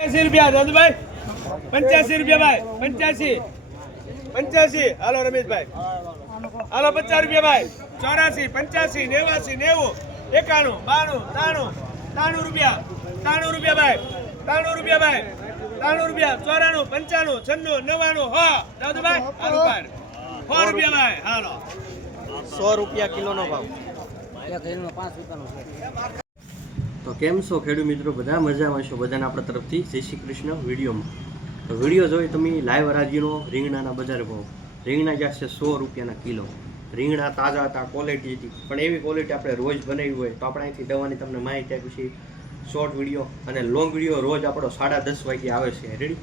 રૂપિયા દાદુભાઈ 85 રૂપિયા ભાઈ 85 હાલો રમેશભાઈ હાલો 50 રૂપિયા ભાઈ 84 85 89 90 91 92 93 રૂપિયા 93 રૂપિયા ભાઈ 93 રૂપિયા 94 95 96 97 દાદુભાઈ હાલો ભાઈ 100 રૂપિયા ભાઈ હાલો 100 રૂપિયા કિલોનો ભાવ. તો કેમ છો ખેડૂત મિત્રો? બધા મજામાં છો? બધાને આપણા તરફથી જય શ્રી કૃષ્ણ. વિડીયોમાં તો વિડીયો જોઈ તમે લાઈવ હરાજીનો રીંગણાના બજાર ભાવ. રીંગણા જ્યાં છે 100 રૂપિયાના કિલો. રીંગણા તાજા હતા, ક્વોલિટી હતી, પણ એવી ક્વોલિટી આપણે રોજ બનાવી હોય તો આપણે અહીંથી દવાની તમને માહિતી આપી છે. શોર્ટ વિડીયો અને લોંગ વિડીયો રોજ આપણો 10:30 વાગે આવે છે. રેડી?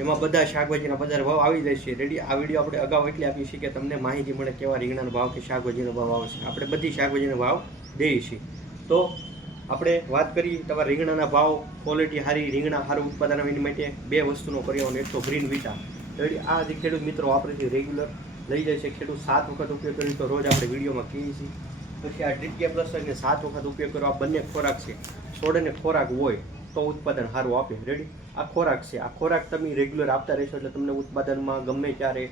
એમાં બધા શાકભાજીના બજાર ભાવ આવી જાય છે. રેડી? આ વિડીયો આપણે અગાઉ એટલે આપીએ છીએ કે તમને માહિતી મળે કેવા રીંગણાનો ભાવ કે શાકભાજીનો ભાવ આવે છે. આપણે બધી શાકભાજીનો ભાવ દઈએ છીએ. તો આપણે વાત કરી તમારા રીંગણાના ભાવ, ક્વોલિટી સારી, રીંગણા સારું ઉત્પાદન આવે એની માટે બે વસ્તુનો કર્યો. એક તો ગ્રીન વિટા. રેડી? આ જે ખેડૂત મિત્રો વાપરે છે રેગ્યુલર લઈ જાય છે. ખેડૂત 7 વખત ઉપયોગ કરી તો રોજ આપણે વિડીયોમાં કહીએ છીએ. પછી આ ડ્રીપ કે પ્લસ ને 7 વખત ઉપયોગ કરો. આ બંને ખોરાક છે. છોડને ખોરાક હોય તો ઉત્પાદન સારું આપે. રેડી? આ ખોરાક છે. આ ખોરાક તમે રેગ્યુલર આપતા રહેશો એટલે તમને ઉત્પાદનમાં ગમે ત્યારે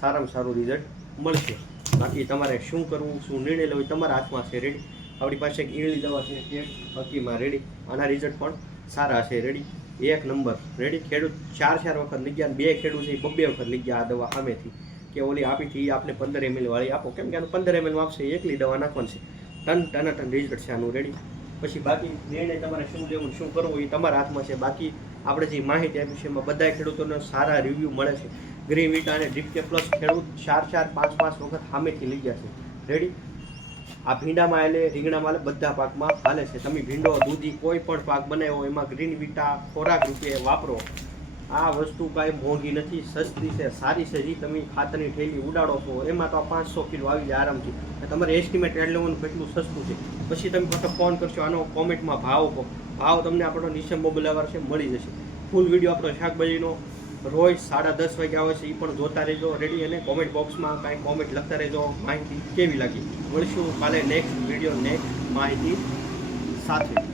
સારામાં સારું રિઝલ્ટ મળશે. બાકી તમારે શું કરવું, શું નિર્ણય લેવો તમારા હાથમાં છે. રેડી? આપણી પાસે એક ઈળની દવા છે એક હકીમાં. રેડી? આના રિઝલ્ટ પણ સારા છે. રેડી? એક નંબર. રેડી? ખેડૂત 4 વખત લઈ ગયા, 2 ખેડૂત છે 2 વખત લઈ ગયા આ દવા સામેથી કે ઓલી આપીથી આપણે 15 ml વાળી આપો. કેમ કે આનું 15 ml આપશે, એકલી દવા નાખવાની છે. ટન રિઝલ્ટ છે આનું. રેડી? પછી બાકી નિર્ણય તમારે શું લેવું શું કરવું એ તમારા હાથમાં છે. બાકી આપણે જે માહિતી આપી છે એમાં બધા ખેડૂતોને સારા રિવ્યૂ મળે છે. ગ્રીન વિટા અને ડ્રીપ કે પ્લસ ખેડૂત 4 5 વખત સામેથી લઈ ગયા છે. રેડી? આ ભીંડામાં હાલે, રીંગણામાં હાલે, બધા પાકમાં હાલે છે. તમે ભીંડો, દૂધી કોઈ પણ પાક બનાવ્યો એમાં ગ્રીન વિટા ખોરાક રૂપે વાપરો. આ વસ્તુ કાંઈ મોંઘી નથી, સસ્તી છે, સારી છે. જે તમે ખાતરની થેલી ઉડાડો છો એમાં તો 500 કિલો આવી જાય આરામથી. તમારે એસ્ટિમેટ કાઢી લેવાનું કેટલું સસ્તું છે. પછી તમે ફક્ત ફોન કરશો, આનો કોમેન્ટમાં ભાવ કહો. ભાવ તમને આપણો નીચે મોબાઈલ છે મળી જશે. ફૂલ વિડીયો આપણો શાકભાજીનો રોજ 10:30 વાગે આવે છે. એ પણ જોતા રહેજો. રેડી? અને કોમેન્ટ બોક્સમાં કાંઈ કોમેન્ટ લખતા રહેજો માહિતી કેવી લાગી. મળીશું કાલે નેક્સ્ટ વિડીયો નેક્સ્ટ માહિતી સાથે.